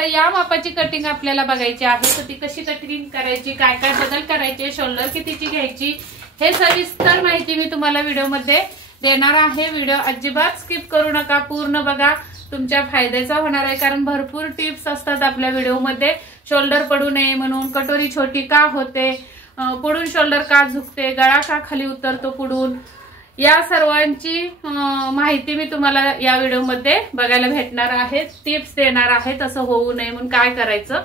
आता या मापाची कटिंग आपल्याला बघायची आहे, तर ती कशी कटिंग करायची, काय काय बदल करायचे, शोल्डर कितीची घ्यायची, हे सविस्तर माहिती मी तुम्हाला व्हिडिओमध्ये देणार आहे। व्हिडिओ अजिबात स्किप करू नका, पूर्ण बघा, तुमच्या फायद्याचा होणार आहे। कारण भरपूर टिप्स असतात आपल्या व्हिडिओमध्ये, शोल्डर पडू नये म्हणून, कटोरी छोटी का होते, पुढून शोल्डर का झुकते, गळा का खाली उतरतो पुढून, या सर्वांची माहिती मी तुम्हाला या व्हिडिओमध्ये बघायला भेटणार आहे, टिप्स देणार आहे तसं होऊ नये म्हणून काय करायचं।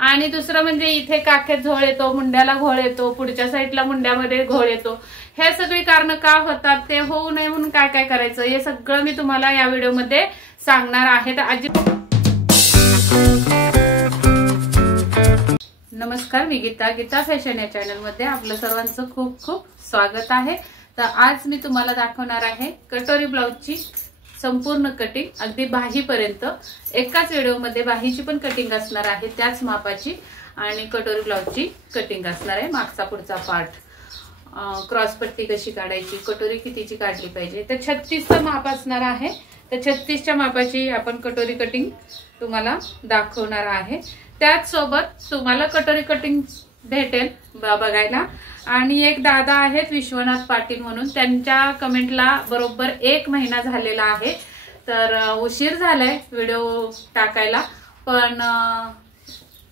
आणि दुसरं म्हणजे इथे काखेत झोळ येतो, मुंड्याला घोळ येतो, पुढच्या साईडला मुंड्यामध्ये घोळ येतो, हे सगळी कारण का होतात, ते होऊ नये म्हणून काय काय करायचं, हे सगळं मी तुम्हाला या व्हिडिओमध्ये सांगणार आहे। तर नमस्कार, मी गीता फॅशन या चॅनल मध्ये आपलं सर्वांचं खूप खूप स्वागत आहे। तर आज मी तुम्हाला दाखवणार आहे कटोरी ब्लाउजची संपूर्ण कटिंग, अगदी बाहीपर्यंत। एकाच व्हिडिओमध्ये बाहीची पण कटिंग असणार आहे, त्याच मापाची, आणि कटोरी ब्लाउजची कटिंग असणार आहे, मागचा पुढचा पार्ट, क्रॉस पट्टी कशी काढायची, कटोरी कितीची काढली पाहिजे, तर 36चं माप असणार आहे। तर 36च्या मापाची आपण कटोरी कटिंग तुम्हाला दाखवणार आहे। त्याच सोबत तुम्हाला कटोरी कटिंग भेटेल बघायला। आणि एक दादा आहेत विश्वनाथ पाटील म्हणून, त्यांच्या कमेंटला बरोबर 1 महिना झालेला आहे, तर उशीर झालाय व्हिडिओ टाकायला, पण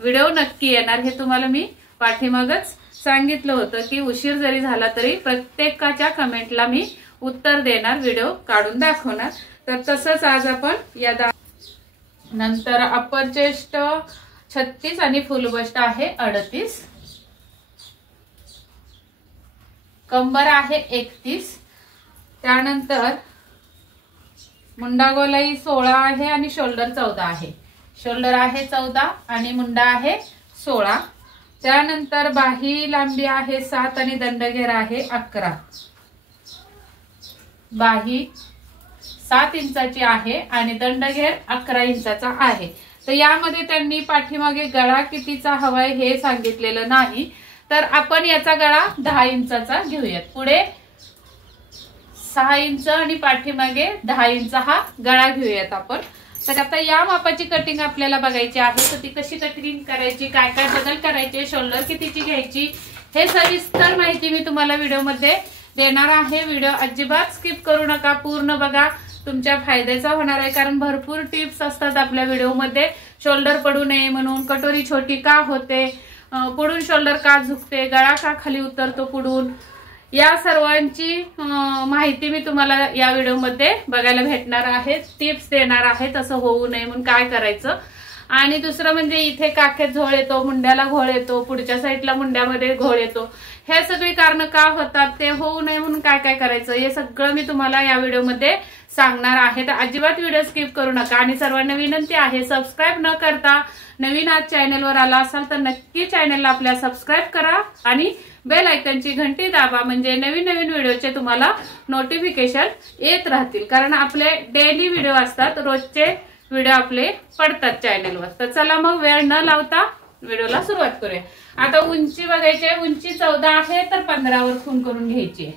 व्हिडिओ नक्की येणार हे तुम्हाला मी पाठीमागच सांगितलं होतं की उशीर जरी झाला तरी प्रत्येकाच्या कमेंटला मी उत्तर देणार, व्हिडिओ काढून दाखवणार। तर तसंच आज आपण या नंतर अप्पर चेस्ट 36 आणि फुल बस्ट आहे 38, कंबर आहे 31, त्यानंतर मुंडा गोलाई 16 आहे आणि शोल्डर 14 आहे, शोल्डर आहे 14 आणि मुंडा आहे 16, त्यानंतर बाही लांबी आहे 7 आणि दंडघेर आहे 11, बाही 7 इंचाची आहे आणि दंडघेर 11 इंचाचा आहे। तर यामध्ये त्यांनी पाठीमागे गळा कितीचा हवाय हे सांगितलेलं नाही, तर आपण याचा गळा 10 इंचाचा घेऊयात, पुढे 6 इंच आणि पाठीमागे 10 इंच हा गळा घेऊयात आपण। तर आता या मापाची कटिंग आपल्याला बघायची आहे, तर ती कशी कटिंग करायची, काय काय बदल करायचे, शोल्डर कितीची घ्यायची, हे सविस्तर माहिती मी तुम्हाला व्हिडिओमध्ये देणार आहे। व्हिडिओ अजिबात स्किप करू नका, पूर्ण बघा, तुमच्या फायद्याचा होणार आहे। कारण भरपूर टिप्स असतात आपल्या व्हिडिओमध्ये, शोल्डर पडू नये म्हणून, कटोरी छोटी का होते, पुढून शोल्डर का झुकते, गळा का खाली उतरतो पुढून, या सर्वांची माहिती मी तुम्हाला या व्हिडिओमध्ये बघायला भेटणार आहे, टिप्स देणार आहे तसं होऊ नये म्हणून काय करायचं। आणि दुसरं म्हणजे इथे काखेत झोळ येतो, मुंड्याला घोळ येतो, पुढच्या साईडला मुंड्यामध्ये घोळ येतो, हे सगळी कारण का होतात, ते होऊ नये म्हणून काय काय करायचं, हे सगळं मी तुम्हाला या व्हिडिओमध्ये सांगणार आहे। तर अजिबात व्हिडिओ स्किप करू नका। आणि सर्वांना विनंती आहे, सबस्क्राईब न करता नवीन आज चॅनलवर आला असाल तर नक्की चॅनलला आपल्या सबस्क्राईब करा आणि बेल आयकॉनची घंटी दाबा, म्हणजे नवीन नवीन व्हिडिओचे तुम्हाला नोटिफिकेशन येत राहतील। कारण आपले डेली व्हिडिओ असतात, रोजचे व्हिडिओ आपले पडतात चॅनलवर। तर चला मग वेळ न लावता व्हिडिओला सुरुवात करूया। आता उंची बघायची, उंची 14 आहे तर 15 वर खून करून घ्यायची,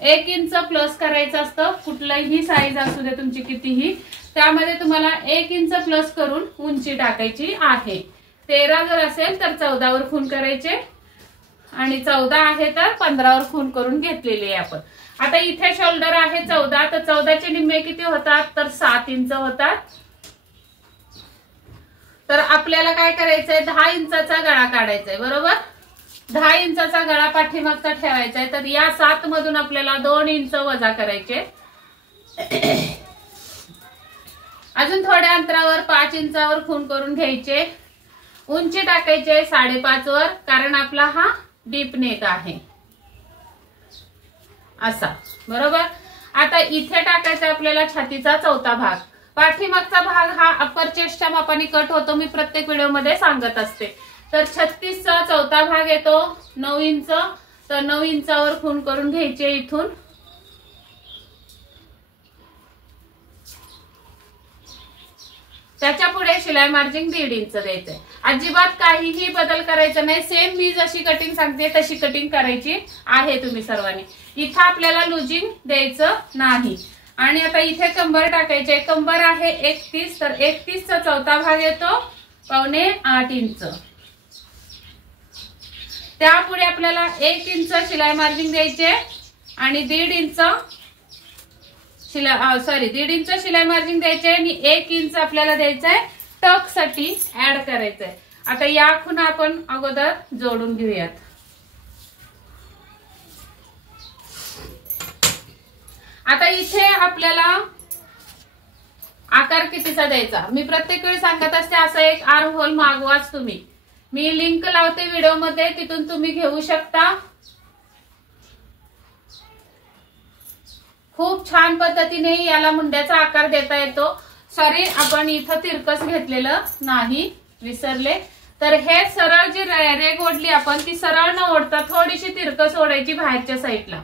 1 इंच प्लस करायचं असतं, कुठलाही साईज असू दे तुमची कितीही, त्यामध्ये तुम्हाला 1 इंच प्लस करून उंची टाकायची आहे। 13 जर असेल तर 14 वर खून करायचे, आणि 14 आहे तर 15 वर खून करून घेतलेली आहे आपण। आता इथे शोल्डर आहे 14, तर 14चे निम्मे किती होतात, तर 7 इंच होतात। तर आपल्याला काय करायचंय, 10 इंचाचा गळा काढायचा आहे, बरोबर, 10 इंचाचा गळा पाठीमागचा ठेवायचा आहे। तर या 7 मधून आपल्याला 2 इंच वजा करायचे, अजून थोड्या अंतरावर 5 इंचावर खून करून घ्यायचे, उंची टाकायचे 5.5 वर, कारण आपला हा डीप नेक आहे असा, बरोबर। आता इथे टाकायचा आपल्याला छातीचा 4था भाग, पाठीमागचा भाग हा अप्पर चेस्टच्या मापाने कट होतो, मी प्रत्येक व्हिडिओमध्ये सांगत असते। तर 36चा 4था भाग येतो 9 इंच, तर 9 इंचावर खून करून घ्यायचे इथून, त्याच्या पुढे शिलाई मार्जिन 1.5 इंच द्यायचंय। अजिबात काहीही बदल करायचा नाही, सेम मी जशी कटिंग सांगते तशी कटिंग करायची आहे तुम्ही सर्वांनी। इथं आपल्याला लुजिंग द्यायचं नाही। आणि आता इथे कंबर टाकायचे, कंबर आहे 31, तर 31चा 4था भाग येतो 8.25 इंच. त्यापुढे आपल्याला 1 इंच शिलाई मार्जिन द्यायचे आणि 1.5 इंच 1.5 इंच शिलाई मार्जिन द्यायचे आणि 1 इंच आपल्याला द्यायचंय टक साठी ऍड करायचंय. आता या खुणा आपण अगोदर जोडून घेऊयात. आता इथे आपल्याला आकार कितीचा द्यायचा मी प्रत्येक वेळी सांगत असते. असं एक आर्म होल मागवाच तुम्ही. मी लिंक लावते व्हिडिओ मध्ये, तिथून तुम्ही घेऊ शकता. खूप छान पद्धतीने याला मुंड्याचा आकार देता येतो. सॉरी, आपण इथं तिरकस घेतलेलं नाही, विसरले. तर हे सरळ जी रेग ओढली आपण ती सरळ न ओढता थोडीशी तिरकस ओढायची बाहेरच्या साईडला.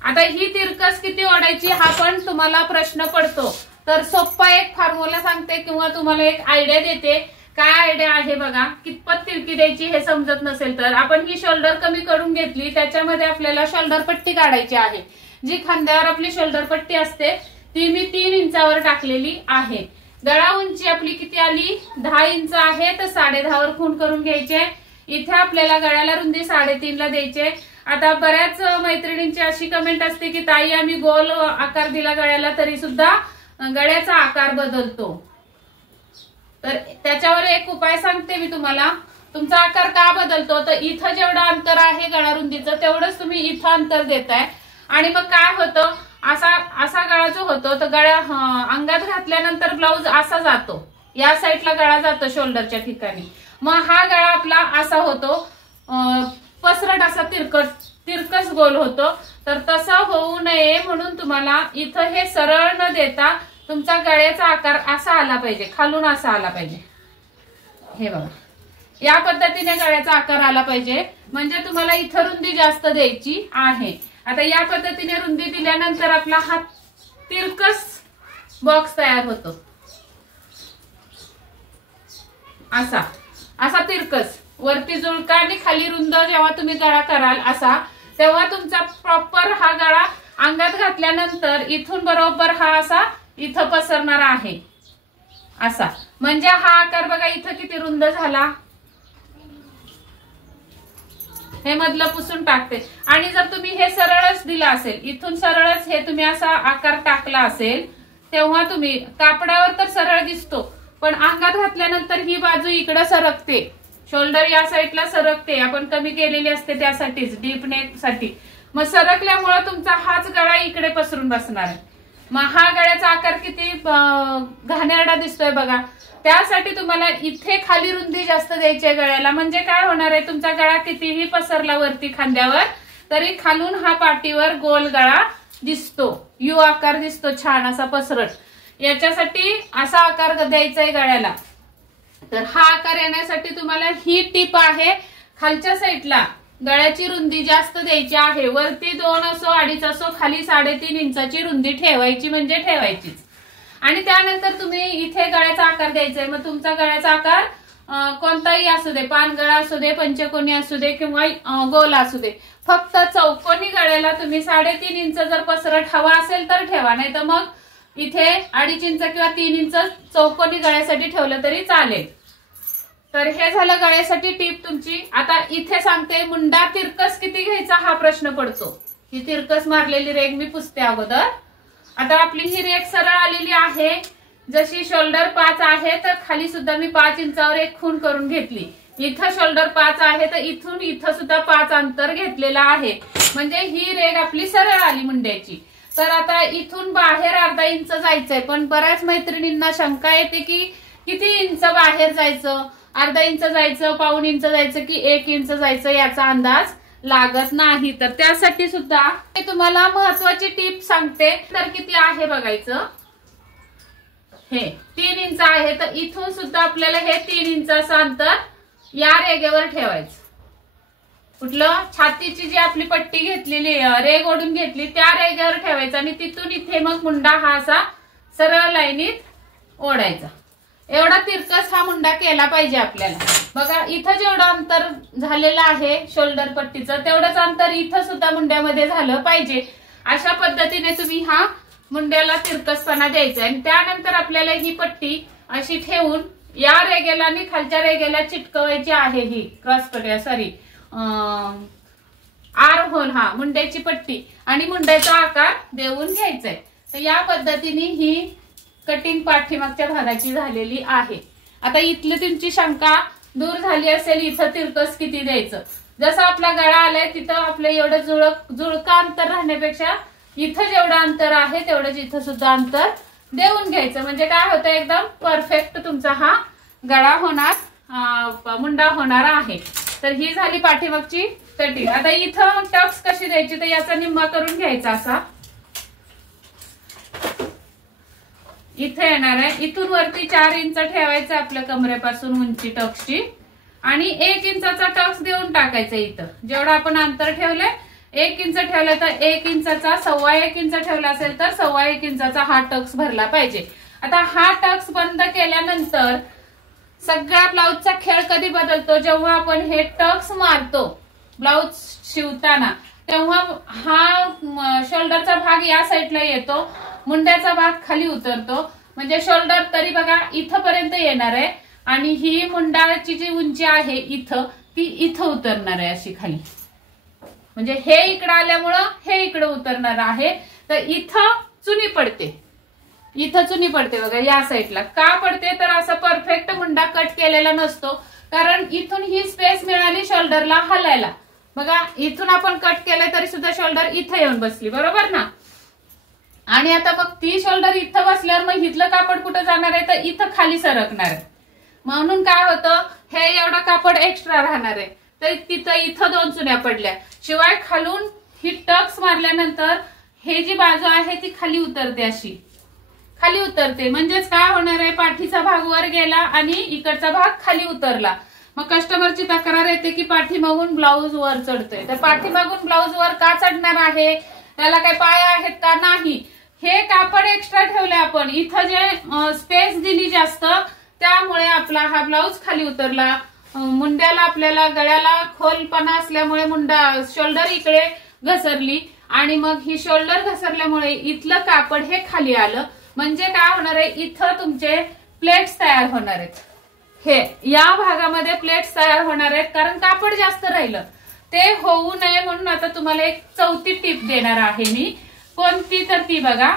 आता ही तिरकस किती ओढायची हा पण तुम्हाला प्रश्न पडतो. तर सोप्पा एक फॉर्म्युला सांगते किंवा तुम्हाला एक आयडिया देते. काय आयडिया आहे बघा. कितपत तिरकी द्यायची हे समजत नसेल तर आपण ही शोल्डर कमी करून घेतली, त्याच्यामध्ये आपल्याला शोल्डर पट्टी काढायची आहे. जी खांद्यावर आपली शोल्डर पट्टी असते ती मी 3 इंचावर टाकलेली आहे. गळा उंची आपली किती आली 10 इंच आहे, तर 10.5 वर खूण करून घ्यायचे. इथे आपल्याला गळ्याला रुंदी 3.5 ला द्यायचे. आता बऱ्याच मैत्रिणींची अशी कमेंट असते की ताई आम्ही गोल आकार दिला गळ्याला तरी सुद्धा गळ्याचा आकार बदलतो. तर त्याच्यावर एक उपाय सांगते मी तुम्हाला. तुमचा आकार का बदलतो तर इथं जेवढं अंतर आहे गळा रुंदीचं तेवढंच तुम्ही इथं अंतर देताय आणि मग काय होतं असा गळा जो होतो तर गळ्या अंगात घातल्यानंतर ब्लाऊज असा जातो, या साईडला गळा जातो शोल्डरच्या ठिकाणी. मग हा गळा आपला असा होतो पसरट, असा तिरकस गोल होतो. तर तसं होऊ नये म्हणून तुम्हाला इथं हे सरळ न देता तुमचा गळ्याचा आकार असा आला पाहिजे, खालून असा आला पाहिजे. हे बघा, या पद्धतीने गळ्याचा आकार आला पाहिजे. म्हणजे तुम्हाला इथं रुंदी जास्त द्यायची आहे. आता या पद्धतीने रुंदी दिल्यानंतर आपला हा तिरकस बॉक्स तयार होतो. असा तिरकस वरती जुळका आणि खाली रुंद जेव्हा तुम्ही गळा कराल असा, तेव्हा तुमचा प्रॉपर हा गळा अंगात घातल्यानंतर इथून बरोबर हा असा इथं पसरणार आहे. असा म्हणजे हा आकार बघा इथं किती रुंद झाला. हे मधलं पुसून टाकते. आणि जर तुम्ही हे सरळच दिलं असेल, इथून सरळच हे तुम्ही असा आकार टाकला असेल, तेव्हा तुम्ही कापडावर तर सरळ दिसतो पण अंगात घातल्यानंतर ही बाजू इकडे सरकते, शोल्डर या साईडला सरकते. आपण कमी केलेली असते त्यासाठीच, डीप नेक साठी. मग सरकल्यामुळे तुमचा हाच गळा इकडे पसरून बसणार आहे. मग हा गळ्याचा आकार किती घाणेरडा दिसतोय बघा. त्यासाठी तुम्हाला इथे खाली रुंदी जास्त द्यायची आहे गळ्याला. म्हणजे काय होणार आहे, तुमचा गळा कितीही पसरला वरती खांद्यावर तरी खालून हा पाठीवर गोल गळा दिसतो, यू आकार दिसतो छान असा पसरट. याच्यासाठी असा आकार द्यायचा आहे गळ्याला. तर हा आकार येण्यासाठी तुम्हाला ही टिप आहे, खालच्या साईडला गळ्याची रुंदी जास्त द्यायची आहे. वरती 2 असो 2.5 असो, खाली 3.5 इंचाची रुंदी ठेवायची म्हणजे ठेवायचीच. आणि त्यानंतर तुम्ही इथे गळ्याचा आकार द्यायचा आहे. मग तुमचा गळ्याचा आकार कोणताही असू दे, पान गळा असू दे, पंचकोनी असू दे किंवा गोल असू दे, फक्त चौकोनी गळ्याला तुम्ही 3.5 इंच जर पसरट हवा असेल तर ठेवा, नाही तर मग इथे 2.5 इंच किंवा 3 इंच चौकोनी गळ्यासाठी ठेवलं तरी चालेल. तर हे झालं गळ्यासाठी टीप तुमची. आता इथे सांगते मुंडा तिरकस किती घ्यायचा हा प्रश्न पडतो. ही तिरकस मारलेली रेग मी पुसते अगोदर. आता आपली ही रेग सरळ आलेली आहे. जशी शोल्डर 5 आहे तर खाली सुद्धा मी 5 इंचावर एक खूण करून घेतली. इथं शोल्डर 5 आहे तर इथून इथं सुद्धा 5 अंतर घेतलेलं आहे. म्हणजे ही रेग आपली सरळ आली मुंड्याची. तर आता इथून बाहेर 1/2 इंच जायचंय. पण बऱ्याच मैत्रिणींना शंका येते की किती इंच बाहेर जायचं, 1/2 इंच जायचं, पाऊण इंच जायचं की 1 इंच जायचं याचा अंदाज लागत नाही. तर त्यासाठी सुद्धा तुम्हाला महत्वाची टीप सांगते. तर किती आहे बघायचं. हे 3 इंच आहे तर इथून सुद्धा आपल्याला हे 3 इंचाचं अंतर या रेगेवर ठेवायचं. कुठलं, छातीची जी आपली पट्टी घेतलेली रेग ओढून घेतली त्या रेगेवर ठेवायचं आणि तिथून इथे मग मुंडा हा असा सरळ लाईनीत ओढायचा. एवढा तिरकस हा मुंडा केला पाहिजे आपल्याला. बघा इथं जेवढं अंतर झालेलं आहे शोल्डर पट्टीचं तेवढंच अंतर इथं सुद्धा मुंड्यामध्ये झालं पाहिजे. अशा पद्धतीने तुम्ही हा मुंड्याला तिरकसपणा द्यायचा. आणि त्यानंतर आपल्याला ही पट्टी अशी ठेवून या रेगेला आणि खालच्या रेगेला चिटकवायची आहे ही क्रॉसपट्टी, सॉरी आर्म होल, हा मुंड्याची पट्टी, आणि मुंड्याचा आकार देऊन घ्यायचा आहे. तर या पद्धतीने ही कटिंग पाठीमागच्या भागाची झालेली आहे. आता इथली तुमची शंका दूर झाली असेल, इथं तिरकस किती द्यायचं. जसं आपला गळा आलाय तिथं आपलं एवढं जुळका अंतर राहण्यापेक्षा इथं जेवढं अंतर आहे तेवढंच इथं सुद्धा अंतर देऊन घ्यायचं. म्हणजे काय होतं, एकदम परफेक्ट तुमचा हा गळा होणार, मुंडा होणार आहे. तर ही झाली पाठीमागची कटिंग. आता इथं टक्स कशी द्यायची, तर याचा निम्मा करून घ्यायचा असा. इथे येणार आहे, इथून वरती 4 इंच ठेवायचं आपल्या कमरेपासून उंची टक्सची, आणि 1 इंचाचा टक्स देऊन टाकायचा. इथं जेवढं आपण अंतर ठेवलंय 1 इंच ठेवलं तर 1 इंचाचा, 1.25 इंच ठेवला असेल तर 1.25 इंचाचा हा टक्स भरला पाहिजे. आता हा टक्स बंद केल्यानंतर सगळ्या ब्लाऊजचा खेळ कधी बदलतो, जेव्हा आपण हे टक्स मारतो ब्लाऊज शिवताना, तेव्हा हा शोल्डरचा भाग या साईडला येतो, मुंड्याचा भाग खाली उतरतो. म्हणजे शोल्डर तरी बघा इथपर्यंत येणार आहे, आणि ही मुंडाची जी उंची आहे इथं, ती इथं उतरणार आहे अशी खाली. म्हणजे हे इकडं आल्यामुळं हे इकडं उतरणार आहे. तर इथं चुनी पडते, इथं चुनी पडते बघा या साईडला. का पडते, तर असं परफेक्ट मुंडा कट केलेला नसतो, कारण इथून ही स्पेस मिळाली शोल्डरला हलायला. बघा इथून आपण कट केलंय तरी सुद्धा शोल्डर इथं येऊन बसली, बरोबर ना. आणि आता मग ती शोल्डर इथं बसल्यावर मग इथलं कापड कुठं जाणार आहे, तर इथं खाली सरकणार आहे. म्हणून काय होतं, हे एवढं कापड एक्स्ट्रा राहणार आहे. तर तिथं इथं 2 चुन्या पडल्या. शिवाय खालून ही टक्स मारल्यानंतर हे जी बाजू आहे ती खाली उतरते, अशी खाली उतरते. म्हणजेच काय होणार आहे, पाठीचा भाग वर गेला आणि इकडचा भाग खाली उतरला. मग कस्टमरची तक्रार येते की पाठीमागून ब्लाऊज वर चढतोय. तर पाठीमागून ब्लाऊज वर का चढणार आहे, त्याला काही पाया आहेत का, नाही. हे कापड एक्स्ट्रा ठेवले आपण, इथं जे स्पेस दिली जास्त, त्यामुळे आपला हा ब्लाऊज खाली उतरला. मुंड्याला आपल्याला गळ्याला खोलपणा असल्यामुळे मुंडा शोल्डर इकडे घसरली, आणि मग ही शोल्डर घसरल्यामुळे इथलं कापड हे खाली आलं. म्हणजे काय होणार आहे, इथं तुमचे प्लेट्स तयार होणार आहेत. हे या भागामध्ये प्लेट्स तयार होणार आहेत, कारण कापड जास्त राहिलं. ते होऊ नये म्हणून आता तुम्हाला एक 4थी टिप देणार आहे मी. कोणती, तर ती बघा.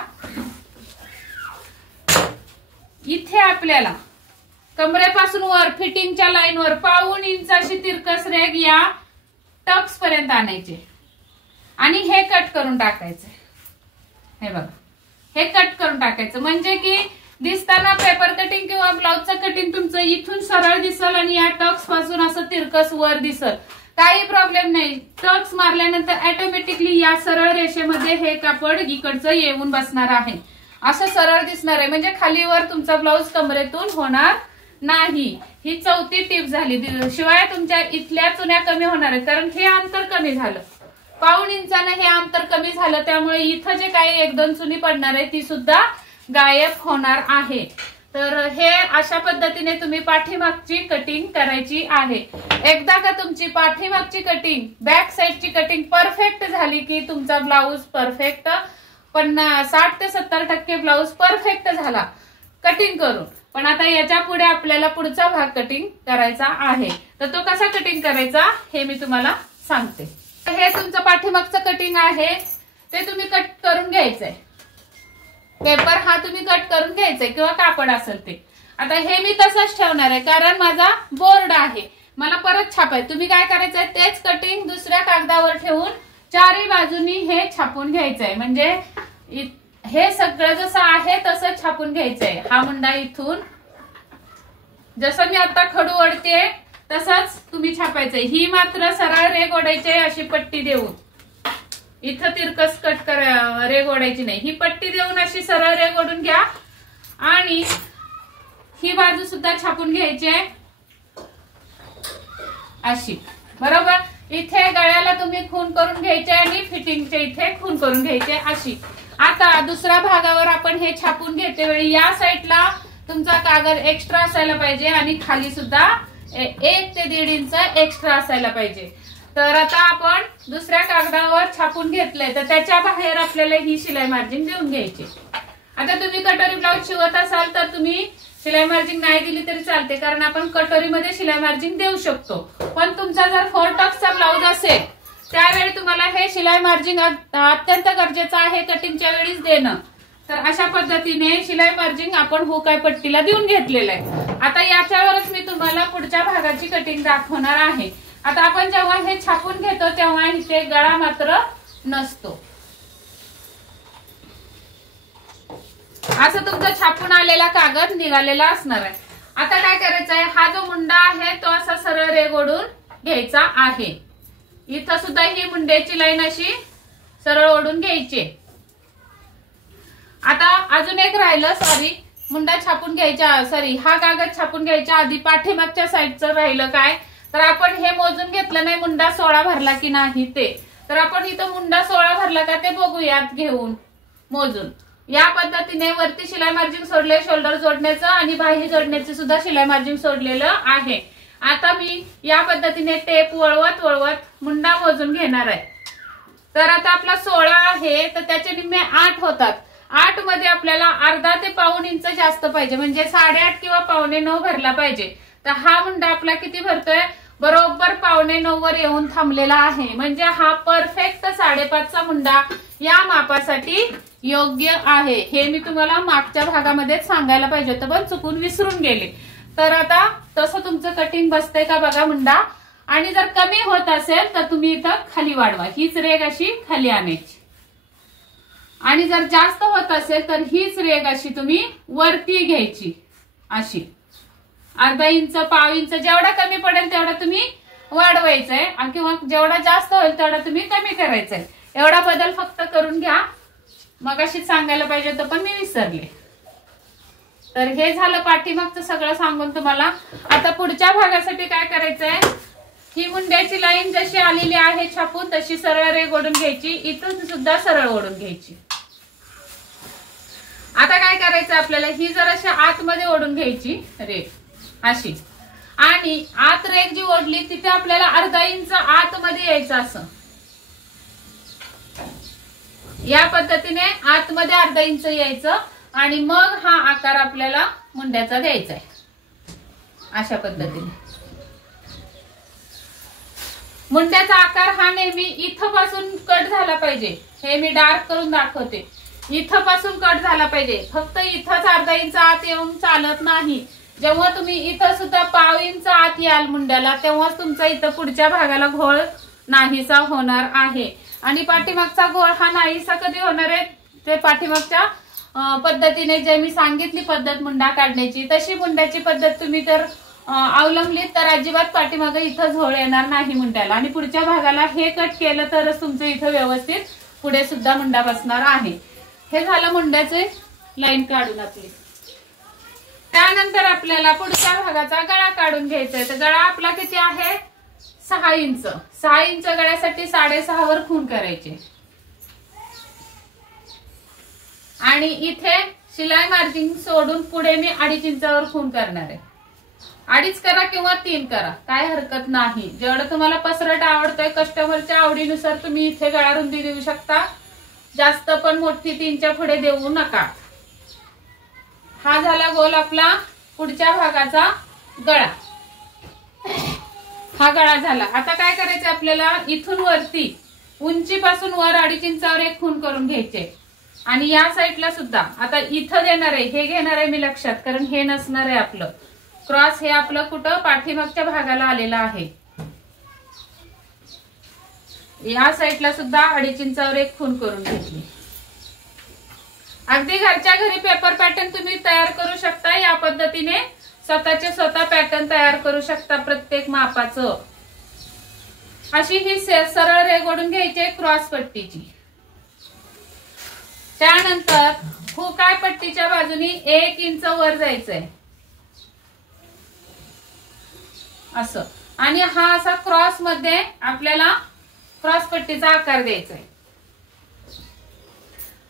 इथे आपल्याला कमरेपासून वर फिटिंगच्या लाईनवर 1.25 इंचाची तिरकस रेग या टक्स पर्यंत आणायचे, आणि हे कट करून टाकायचे. हे बघा, हे कट करून टाकायचं. म्हणजे की दिसताना पेपर कटिंग किंवा ब्लाऊजचं कटिंग तुमचं इथून सरळ दिसल, आणि या टक्स पासून असं तिरकस वर दिसल, काही प्रॉब्लेम नाही. टक्स मारल्यानंतर ऑटोमॅटिकली या सरळ रेषेमध्ये हे कापड इकडचं येऊन बसणार आहे, असं सरळ दिसणार आहे. म्हणजे खालीवर तुमचा ब्लाऊज कमरेतून होणार नाही. ही 4थी टिप झाली. शिवाय तुमच्या इथल्या चुन्या कमी होणार आहेत, कारण हे अंतर कमी झालं. 1.25 इंचानं हे अंतर कमी झालं, त्यामुळे इथं जे काही 1-2 चुनी पडणार आहे ती सुद्धा गायब होणार आहे. तर हे अशा पद्धतीने तुम्ही पाठीमागची कटिंग करायची आहे. एकदा का तुमची पाठीमागची कटिंग, बॅक साईडची कटिंग परफेक्ट झाली की तुमचा ब्लाऊज परफेक्ट 60 ते 70% ब्लाऊज परफेक्ट झाला कटिंग करून. पण आता याच्या पुढे आपल्याला पुढचा भाग कटिंग करायचा आहे. तर तो कसा कटिंग करायचा हे मी तुम्हाला सांगते. हे तुमचं पाठीमागचं कटिंग आहे, ते तुम्ही कट करून घ्यायचंय. पेपर हा तुम्ही कट करून घ्यायचंय किंवा कापड असेल ते. आता हे मी तसंच ठेवणार आहे, कारण माझा बोर्ड आहे, मला परत छापाय. तुम्ही काय करायचंय, तेच कटिंग दुसऱ्या कागदावर ठेवून 4ही बाजूनी हे छापून घ्यायचंय. म्हणजे हे सगळं जसं आहे तसं छापून घ्यायचंय. हा मुंडा इथून जसं मी आता खडू ओढते तसंच तुम्ही छापायचंय. ही मात्र सरळ रेग ओढायची अशी पट्टी देऊन, इथं तिरकस कट करा, रेग ओढायची नाही. ही पट्टी देऊन अशी सरळ रेग ओढून घ्या, आणि ही बाजू सुद्धा छापून घ्यायची अशी, बरोबर. इथे गळ्याला तुम्ही खून करून घ्यायचे, आणि फिटिंगच्या इथे खून करून घ्यायचे अशी. आता दुसऱ्या भागावर आपण हे छापून घेते वेळी या साईडला तुमचा कागद एक्स्ट्रा असायला पाहिजे, आणि खाली सुद्धा 1 ते 1.5 इंच एक्स्ट्रा असायला पाहिजे. तर आता आपण दुसऱ्या कागदावर छापून घेतलंय, तर त्याच्या बाहेर आपल्याला ही शिलाई मार्जिन देऊन घ्यायची. आता तुम्ही कटोरी ब्लाऊज शिवत असाल तर तुम्ही शिलाई मार्जिंग नाही दिली तरी चालते, कारण आपण कटोरीमध्ये शिलाई मार्जिंग देऊ शकतो. पण तुमचा जर 4 टक्सचा ब्लाउज असेल त्यावेळी तुम्हाला हे शिलाई मार्जिंग अत्यंत गरजेचं आहे कटिंगच्या वेळीच देणं. तर अशा पद्धतीने शिलाई मार्जिंग आपण हुक पट्टीला देऊन घेतलेलं आहे. आता याच्यावरच मी तुम्हाला पुढच्या भागाची कटिंग दाखवणार आहे. आता आपण जेव्हा हे छापून घेतो तेव्हा इथे गळा मात्र नसतो. असं तुमचा छापून आलेला कागद निघालेला असणार आहे. आता काय करायचं आहे, हा जो मुंडा आहे तो असा सरळ रेघ ओढून घ्यायचा आहे. इथं सुद्धा ही मुंड्याची लाईन अशी सरळ ओढून घ्यायची. आता अजून एक राहिलं, सॉरी, मुंडा छापून घ्यायच्या, सॉरी, हा कागद छापून घ्यायच्या आधी पाठीमागच्या साईडचं राहिलं काय, तर आपण हे मोजून घेतलं नाही मुंडा 16 भरला की नाही ते. तर आपण इथं मुंडा 16 भरला का ते बघूयात घेऊन मोजून. या पद्धतीने वरती शिलाई मार्जिंग सोडले, शोल्डर जोडण्याचं आणि बाही जोडण्याचे सुद्धा शिलाई मार्जिंग सोडलेलं आहे. आता मी या पद्धतीने टेप वळवत वळवत मुंडा मोजून घेणार आहे. तर आता आपला 16 आहे तर त्याचे निम्मे 8 होतात. 8 मध्ये आपल्याला अर्धा ते पाऊण इंच जास्त पाहिजे, म्हणजे 8.5 किंवा 8.95 भरला पाहिजे. तर हा मुंडा आपला किती भरतोय, बरोबर 8.95 वर येऊन थांबलेला आहे. म्हणजे हा परफेक्ट 5.5चा मुंडा या मापासाठी योग्य आहे. हे मी तुम्हाला मागच्या भागामध्ये सांगायला पाहिजे होतं पण चुकून विसरून गेले. तर आता तसं तुमचं कटिंग बसतंय का बघा मुंडा. आणि जर कमी होत असेल तर तुम्ही इथं खाली वाढवा, हीच रेघ अशी खाली आणायची. आणि जर जास्त होत असेल तर हीच रेघ अशी तुम्ही वरती घ्यायची, अशी अर्धा इंच, पाव इंच, जेवढा कमी पडेल तेवढा तुम्ही वाढवायचंय किंवा जेवढा जास्त होईल तेवढा तुम्ही कमी करायचंय. एवढा बदल फक्त करून घ्या. मग अशीच सांगायला पाहिजे होतं पण मी विसरले. तर हे झालं पाठीमागचं सगळं सांगून तुम्हाला. आता पुढच्या भागासाठी काय करायचंय, ही मुंड्याची लाईन जशी आलेली आहे छापून तशी सरळ रेघ ओढून घ्यायची, इथून सुद्धा सरळ ओढून घ्यायची. आता काय करायचं आपल्याला, ही जराशी आतमध्ये ओढून घ्यायची रेघ अशी, आणि आत रेघ जी ओढली तिथे आपल्याला अर्धा इंच आतमध्ये यायचं. असं या पद्धतीने आतमध्ये अर्धा इंच यायचं आणि मग हा आकार आपल्याला मुंड्याचा द्यायचा आहे. अशा पद्धतीने मुंड्याचा आकार हा नेहमी इथं पासून कट झाला पाहिजे. हे मी डार्क करून दाखवते. इथं पासून कट झाला पाहिजे. फक्त इथंच अर्धा इंच आत येऊन चालत नाही. जेव्हा तुम्ही इथं सुद्धा पाव इंच आत याल मुंड्याला तेव्हाच तुमचा इथं पुढच्या भागाला घोळ नाहीसा होणार आहे. आणि पाठीमागचा घोळ हा नाहीसा कधी होणार आहे, ते पाठीमागच्या पद्धतीने जे मी सांगितली पद्धत मुंडा काढण्याची, तशी मुंड्याची पद्धत तुम्ही तर अवलंबली तर अजिबात पाठीमागे इथं झोळ येणार नाही मुंड्याला. आणि पुढच्या भागाला हे कट केलं तरच तुमचं इथं व्यवस्थित पुढे सुद्धा मुंडा बसणार आहे. हे झालं मुंड्याचे लाईन काढून आपली. त्यानंतर आपल्याला पुढच्या भागाचा गळा काढून घ्यायचा आहे. तर गळा आपला किती आहे, 6 इंच. 6 इंच गळ्यासाठी 6.5 वर खून करायचे. आणि इथे शिलाई मार्जिंग सोडून पुढे मी 2.5 इंचावर खून करणार आहे. 2.5 करा किंवा 3 करा, काय हरकत नाही. जेवढं तुम्हाला पसरट आवडतंय कस्टमरच्या आवडीनुसार तुम्ही इथे गळा रुंदी देऊ शकता. जास्त पण मोठी 3च्या पुढे देऊ नका. हा झाला गोल आपला पुढच्या भागाचा गळा. हा गळा झाला. आता काय करायचं आपल्याला, इथून वरती उंचीपासून वर 2.5 इंचावर एक खून करून घ्यायचे. आणि या साईडला सुद्धा आता इथं देणार आहे, हे घेणार आहे मी लक्षात, कारण हे नसणार आहे आपलं क्रॉस. हे आपलं कुठं पाठीमागच्या भागाला आलेलं आहे. या साईडला सुद्धा 2.5 इंचावर एक खून करून घेतली. अगदी घरच्या घरी पेपर पॅटर्न तुम्ही तयार करू शकता. या पद्धतीने स्वतःचे स्वतः पॅटर्न तयार करू शकता प्रत्येक मापाचं. अशी ही सरळ रेघ ओढून घ्यायची क्रॉस पट्टीची. त्यानंतर हुकाय पट्टीच्या बाजूनी 1 इंच वर जायचंय असं. आणि हा असा क्रॉस मध्ये आपल्याला क्रॉस पट्टीचा आकार द्यायचा आहे.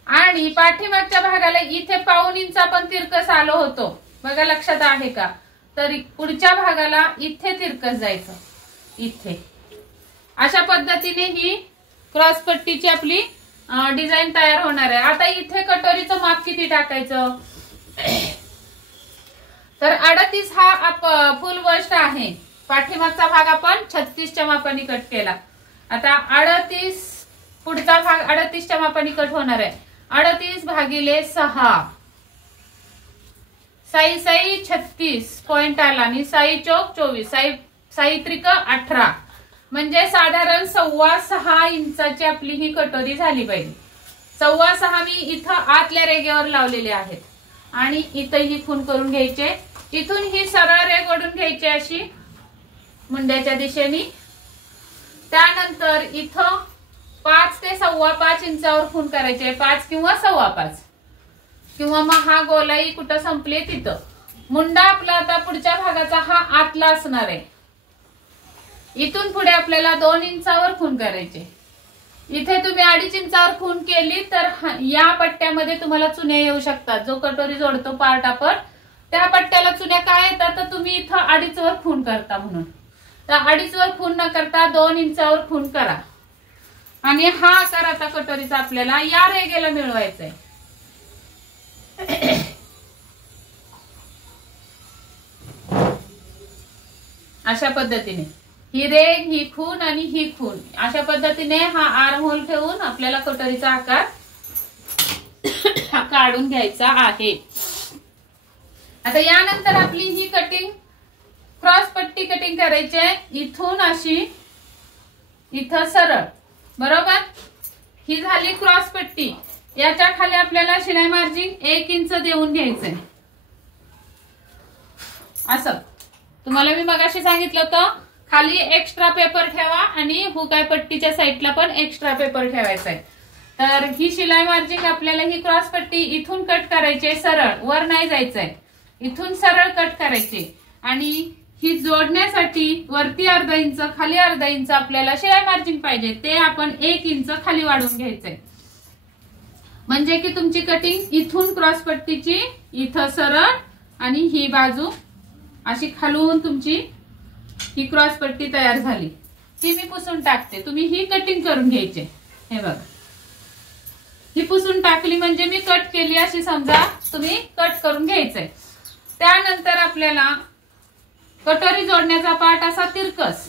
आणि पाठीमागच्या भागाला इथे पाऊण इंच आपण तिरकस आलो होतो बघा, लक्षात आहे का. तर पुढच्या भागाला इथे तिरकस जायचं, इथे. अशा पद्धतीने ही क्रॉस पट्टीची आपली डिझाईन तयार होणार आहे. आता इथे कटोरीचं माप किती टाकायचं, तर 38 हा फुल बस्ट आहे. पाठीमागचा भाग आपण 36च्या मापाने कट केला. आता 38 पुढचा भाग 38च्या मापाने कट होणार आहे. 38 भागिले 6 साई 36 पॉइंट आला आणि साई चौक 24 साई त्रिक 18 म्हणजे साधारण 6.25 इंचाची आपली ही कटोरी झाली पाहिजे. 6.25 मी इथं आतल्या रेगेवर लावलेले आहेत आणि इथं ही खून करून घ्यायचे. इथून ही सरळ रेग ओढून घ्यायची अशी मुंड्याच्या दिशेने. त्यानंतर इथं 5 ते 5.25 इंचावर खून करायचे. 5 किंवा 5.25 किंवा मग हा गोलाई कुठं संपले तिथं. मुंडा आपला आता पुढच्या भागाचा हा आतला असणार आहे. इथून पुढे आपल्याला 2 इंचावर खून करायचे. इथे तुम्ही 2.5 इंचावर खून केली तर या पट्ट्यामध्ये तुम्हाला चुन्या येऊ शकतात. जो कटोरी जोडतो पार्ट आपण त्या पट्ट्याला चुन्या काय येतात तर तुम्ही इथं 2.5 वर खून करता म्हणून. तर 2.5 वर खून न करता 2 इंचावर खून करा. आणि हा आकार आता कटोरीचा आपल्याला या रेगेला मिळवायचा आहे. अशा पद्धतीने ही रेग, ही खून आणि ही खून अशा पद्धतीने हा आर्म होल ठेवून आपल्याला कटोरीचा आकार काढून घ्यायचा आहे. आता यानंतर आपली ही कटिंग क्रॉस पट्टी कटिंग करायची आहे. इथून अशी इथं सरळ बरोबर. ही झाली क्रॉस पट्टी. याच्या खाली आपल्याला शिलाई मार्जिन 1 इंच देऊन घ्यायचंय. असं तुम्हाला मी मगाशी सांगितलं होतं खाली एक्स्ट्रा पेपर ठेवा आणि हुकाय पट्टीच्या साईडला पण एक्स्ट्रा पेपर ठेवायचा आहे. तर ही शिलाई मार्जिन आपल्याला ही क्रॉस पट्टी इथून कट करायची सरळ, वर नाही जायचंय. इथून सरळ कट करायची आणि ही जोडण्यासाठी वरती अर्धा इंच खाली अर्धा इंच आपल्याला शिलाई मार्जिन पाहिजे. ते आपण 1 इंच खाली वाढवून घ्यायचंय. म्हणजे की तुमची कटिंग इथून क्रॉस पट्टीची इथं सरळ आणि ही बाजू अशी खालून तुमची ही क्रॉस पट्टी तयार झाली. ती मी पुसून टाकते. तुम्ही ही कटिंग करून घ्यायची. हे बघा ही पुसून टाकली म्हणजे मी कट केली अशी समजा. तुम्ही कट करून घ्यायचंय. त्यानंतर आपल्याला कटोरी जोडण्याचा पार्ट असा तिरकस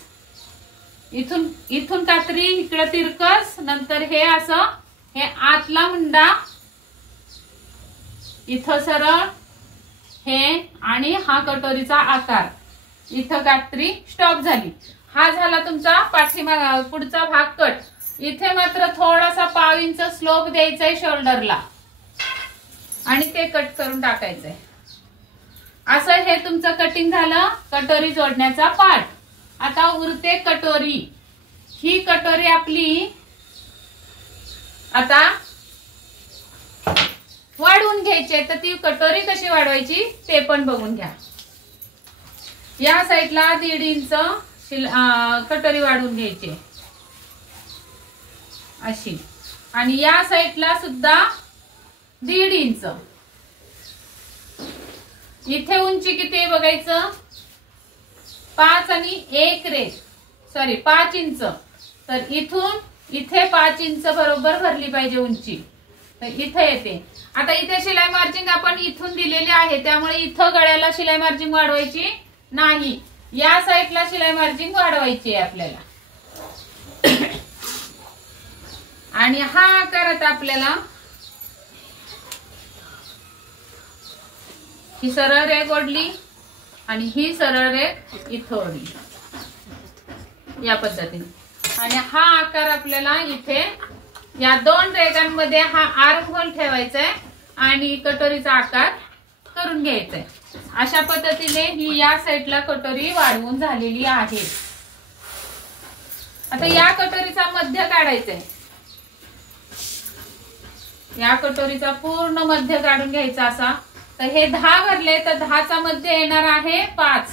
इथून कात्री इकडे तिरकस नंतर हे असं हे आतला मुंडा इथं सरळ हे आणि हा कटोरीचा आकार इथं कात्री स्टॉप झाली. हा झाला तुमचा पाठीमाग पुढचा भाग कट. इथे मात्र थोडासा 1/2 इंच स्लोप द्यायचा शोल्डरला आणि ते कट करून टाकायचंय. असं हे तुमचं कटिंग झालं कटोरी जोडण्याचा पार्ट. आता उरते कटोरी. ही कटोरी आपली आता वाढवून घ्यायची. तर ती कटोरी कशी वाढवायची ते पण बघून घ्या. या साईडला 1.5 इंच कटोरी वाढवून घ्यायची अशी आणि या साईडला सुद्धा 1.5 इंच. इथे उंची किती बघायचं 5 आणि 1 रेघ 5 इंच. तर इथून इथे 5 इंच बरोबर भरली पाहिजे उंची. तर इथे येते. आता इथे शिलाई मार्जिन आपण इथून दिलेली आहे त्यामुळे इथं गळ्याला शिलाई मार्जिन वाढवायची नाही. या साईडला शिलाई मार्जिन वाढवायची आहे आपल्याला. आणि हा आकार आता आपल्याला ही सरळ रेघ ओढली आणि ही सरळ रेघ इथं ओढली या पद्धतीने. आणि हा आकार आपल्याला इथे या 2 रेघांमध्ये हा आर्म होल ठेवायचा आहे आणि कटोरीचा आकार करून घ्यायचा आहे. अशा पद्धतीने ही या साईडला कटोरी वाढवून झालेली आहे. आता या कटोरीचा मध्य काढायचा आहे. या कटोरीचा पूर्ण मध्य काढून घ्यायचा असा. तर हे 10 भरले तर 10चा मध्य येणार आहे 5.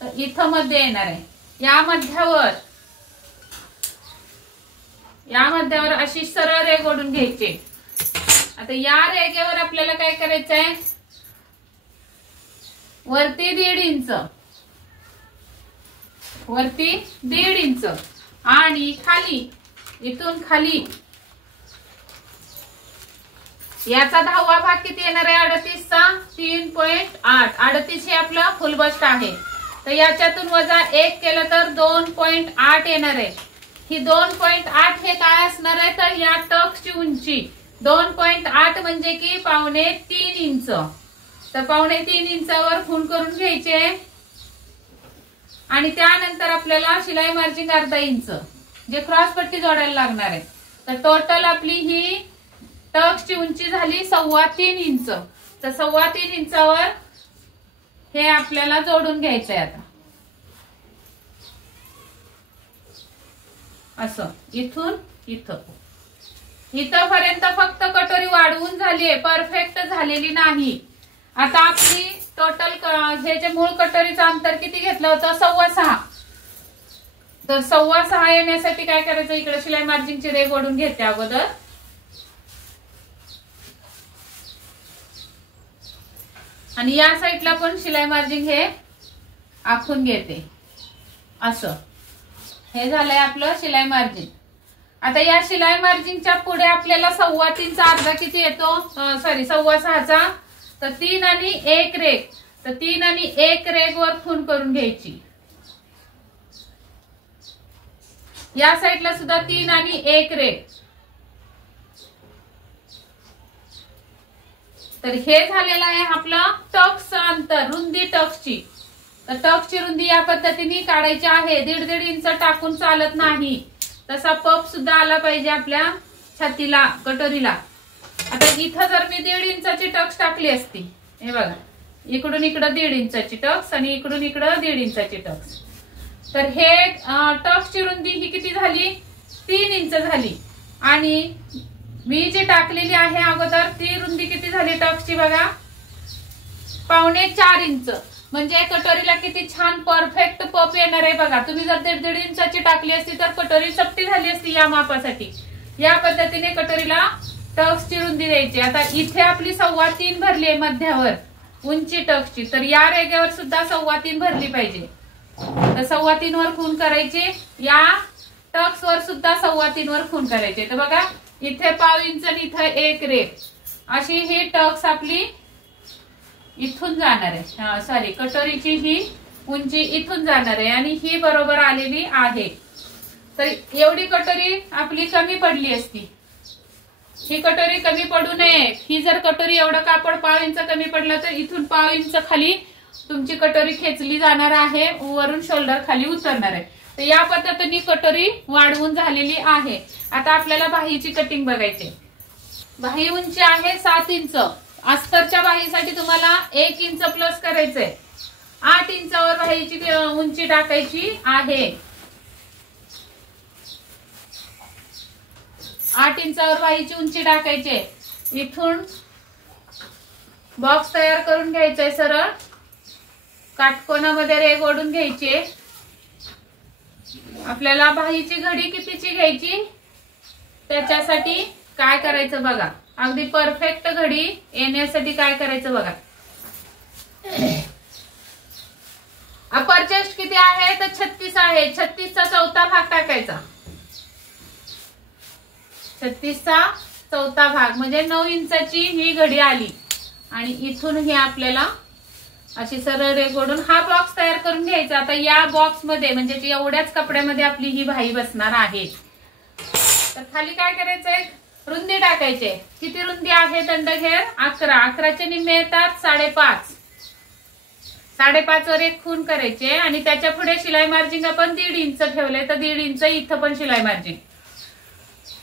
तर इथं मध्य येणार आहे. या मध्यावर अशी सरळ रेघ ओढून घ्यायची. आता या रेघेवर आपल्याला काय करायचंय वरती 1.5 इंच वरती 1.5 इंच आणि खाली इथून खाली याचा 10वा भाग किती येणार आहे 38चा 3.8. 38 हे आपलं फुल बस्ट आहे. तर याच्यातून वजा 1 केलं तर 2.8 येणार आहे. ही 2.8 हे काय असणार आहे तर या टक्सची उंची 2.8 म्हणजे की 2.5 इंच. तर 2.5 इंचावर खूण करून घ्यायचे आणि त्यानंतर आपल्याला शिलाई मार्जिन अर्धा इंच जे क्रॉस पट्टी जोडायला लागणार आहे. तर टोटल आपली ही टक्सची उंची झाली 3.25 इंच. तर 3.25 इंचावर हे आपल्याला जोडून घ्यायचंय. आता असं इथून इथपर्यंत फक्त कटोरी वाढवून झालीये, परफेक्ट झालेली नाही. आता आपली टोटल हे जे मूळ कटोरीचं अंतर किती घेतलं होतं 6.25. तर 6.25 येण्यासाठी काय करायचं इकडे शिलाई मार्जिनची रेघ ओढून घेते अगोदर. आणि या साईडला पण शिलाई मार्जिन हे आखून घेते. असं हे झालंय आपलं शिलाई मार्जिन. आता या शिलाई मार्जिनच्या पुढे आपल्याला 3.25चा अर्धा किती येतो 6.25चा. तर 3 आणि 1 रेघ. तर 3 आणि 1 रेघ वर खूण करून घ्यायची. या साईडला सुद्धा 3 आणि 1 रेघ. तर हे झालेलं आहे आपलं टक्सचं अंतर, रुंदी टक्सची. तर टक्सची रुंदी या पद्धतीने काढायची आहे. 1.5 इंच टाकून चालत नाही. तसा पप सुद्धा आला पाहिजे आपल्या छातीला कटोरीला. आता इथं जर मी 1.5 इंचाची टक्स टाकली असती, हे बघा इकडून इकडं 1.5 इंचाची टक्स आणि इकडून इकडं 1.5 इंचाची टक्स. तर हे टक्सची रुंदी ही किती झाली 3 इंच झाली. आणि मी जी टाकलेली आहे अगोदर ती रुंदी किती झाली टक्सची बघा 4.25 इंच. म्हणजे कटोरीला किती छान परफेक्ट पप येणार आहे बघा. तुम्ही जर 1.5 इंचाची टाकली असती तर कटोरी चपटी झाली असती या मापासाठी. या पद्धतीने कटोरीला टक्सची रुंदी द्यायची. आता इथे आपली 3.25 भरली आहे मध्यावर उंची टक्सची. तर या रेघेवर सुद्धा 3.25 भरली पाहिजे. तर 3.25 वर खूण करायची. या टक्स वर सुद्धा 3.25 वर खूण करायचे. तर बघा इथे 0.5 इंच आणि इथे 1 रेघ अशी ही टक्स आपली इथून जाणार आहे. सॉरी कटोरीची ही उंची इथून जाणार आहे आणि ही बरोबर आलेली आहे. तर एवढी कटोरी आपली कमी पडली असती. ही कटोरी कमी पडू नये. ही जर कटोरी एवढं कापड 0.5 इंच कमी पडलं तर इथून 0.5 इंच खाली तुमची कटोरी खेचली जाणार आहे. वरून शोल्डर खाली उतरणार आहे. तर या पद्धतीने कटोरी वाढवून झालेली आहे. आता आपल्याला बाहीची कटिंग बघायची. बाही उंची आहे 7 इंच. अस्तरच्या बाहीसाठी तुम्हाला 1 इंच प्लस करायचंय. 8 इंचावर बाहीची उंची टाकायची आहे. 8 इंचावर बाहीची उंची टाकायची. इथून बॉक्स तयार करून घ्यायचंय. सरळ काटकोनामध्ये रेघ ओढून घ्यायची. आपल्याला बाहीची घडी कितीची घ्यायची त्याच्यासाठी काय करायचं बघा. अगदी परफेक्ट घडी येण्यासाठी काय करायचं बघा. अपर चेस्ट किती आहे तर 36 आहे. 36चा 4था भाग टाकायचा. 36चा 4था भाग म्हणजे 9 इंचाची ही घडी आली. आणि इथून ही आपल्याला अशी सरळ रेघ ओढून हा बॉक्स तयार करून घ्यायचा. आता या बॉक्स मध्ये म्हणजे एवढ्याच कपड्यामध्ये आपली ही बाही बसणार आहे. तर खाली काय करायचंय रुंदी टाकायचे. किती रुंदी आहे दंडघेर 11. 11चे निम्मे येतात 5.5. 5.5 वर एक खूण करायचे आणि त्याच्या पुढे शिलाई मार्जिन आपण 1.5 इंच ठेवले. तर 1.5 इंच इथं पण शिलाई मार्जिन.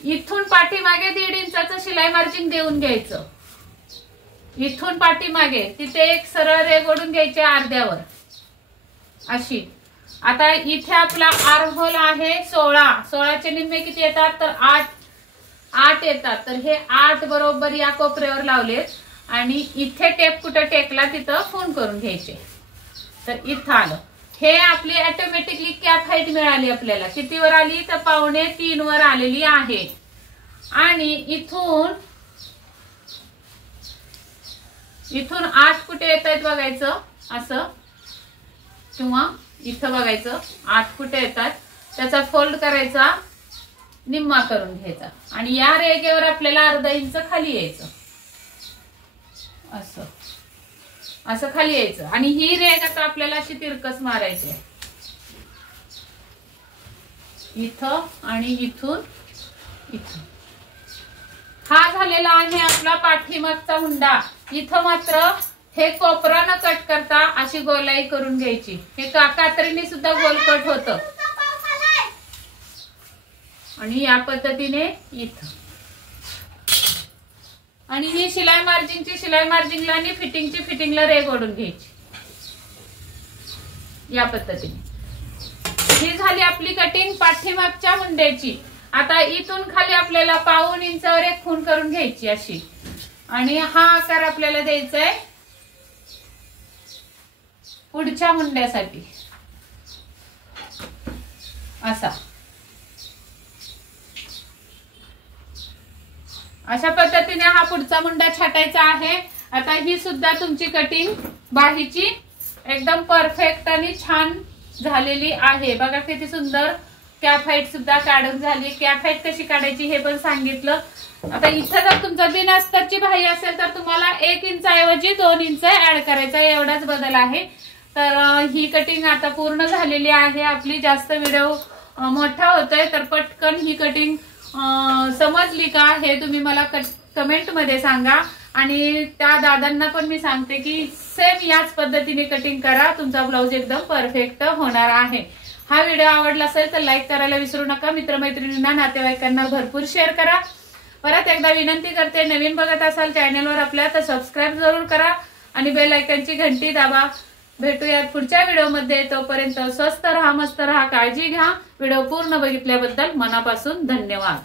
इथून पाठीमागे 1.5 इंचाचं शिलाई मार्जिन देऊन घ्यायचं. इथून पाठीमागे तिथे एक सरळ रेघ ओढून घ्यायची अर्ध्यावर अशी. आता इथे आपला आर्महोल आहे 16. 16चे निम्मे किती येतात तर 8 येतात. तर हे 8 बरोबर या कोपऱ्यावर लावलेत आणि इथे टेप कुठं टेकला तिथं खूण करून घ्यायचे. तर इथं आलं. हे आपली ऑटोमॅटिकली कॅप हाईट मिळाली आपल्याला. कितीवर आली तर 2.25 वर आलेली आहे. आणि इथून 8 कुठे येत आहेत बघायचं असं किंवा इथं बघायचं 8 कुठे येतात. त्याचा फोल्ड करायचा निम्मा करून घ्यायचा आणि या रेघेवर आपल्याला अर्धा इंच खाली यायचं. असं असं खाली यायचं आणि ही रेघ आता आपल्याला अशी तिरकस मारायची आहे, इथं आणि इथून इथं. हा झालेला आहे आपला पाठीमागचा हुंडा. इथं मात्र हे कोपरा न कट करता अशी गोलाई करून घ्यायची. हे कात्रीने सुद्धा गोल कट होतं आणि या पद्धतीने इथं. आणि ही शिलाई मार्जिंगला आणि फिटिंगला रेघ ओढून घ्यायची या पद्धतीने. ही झाली आपली कटिंग पाठीमागच्या हुंड्याची. आता इथून खाली आपल्याला 1.5 इंचावर एक खूण करून घ्यायची अशी आणि हा आकार आपल्याला द्यायचा आहे पुढच्या हुंड्यासाठी असा. अशा पद्धतीने हा पुढचा मुंडा छाटायचा आहे. आता ही सुद्धा तुमची कटिंग बाहीची एकदम परफेक्ट आणि छान झालेली आहे. बघा किती सुंदर कॅप हाईट सुद्धा काढून झाली. कॅप हाईट कशी काढायची हे पण सांगितलं. आता इथं जर तुमचा बिन अस्तरची बाही असेल तर तुम्हाला 1 इंच ऐवजी 2 इंच ऍड करायचा, एवढाच बदल आहे. तर ही कटिंग आता पूर्ण झालेली आहे आपली. जास्त व्हिडिओ मोठा होतोय तर पटकन ही कटिंग समजली का हे तुम्ही मला कमेंट मध्ये सांगा. आणि त्या दादांना पण मी सांगते की सेम याच पद्धतीने कटिंग करा, तुमचा ब्लाऊज एकदम परफेक्ट होणार आहे. हा व्हिडिओ आवडला असेल तर लाईक करायला विसरू नका. मित्रमैत्रिणींना, नातेवाईकांना भरपूर शेअर करा. परत एकदा विनंती करते, नवीन बघत असाल चॅनलवर आपल्या तर सबस्क्राईब जरूर करा आणि बेल आयकॉनची घंटी दाबा. भेटूयात पुढच्या व्हिडिओमध्ये. तोपर्यंत स्वस्त राहा, मस्त राहा, काळजी घ्या. व्हिडिओ पूर्ण बघितल्याबद्दल मनापासून धन्यवाद.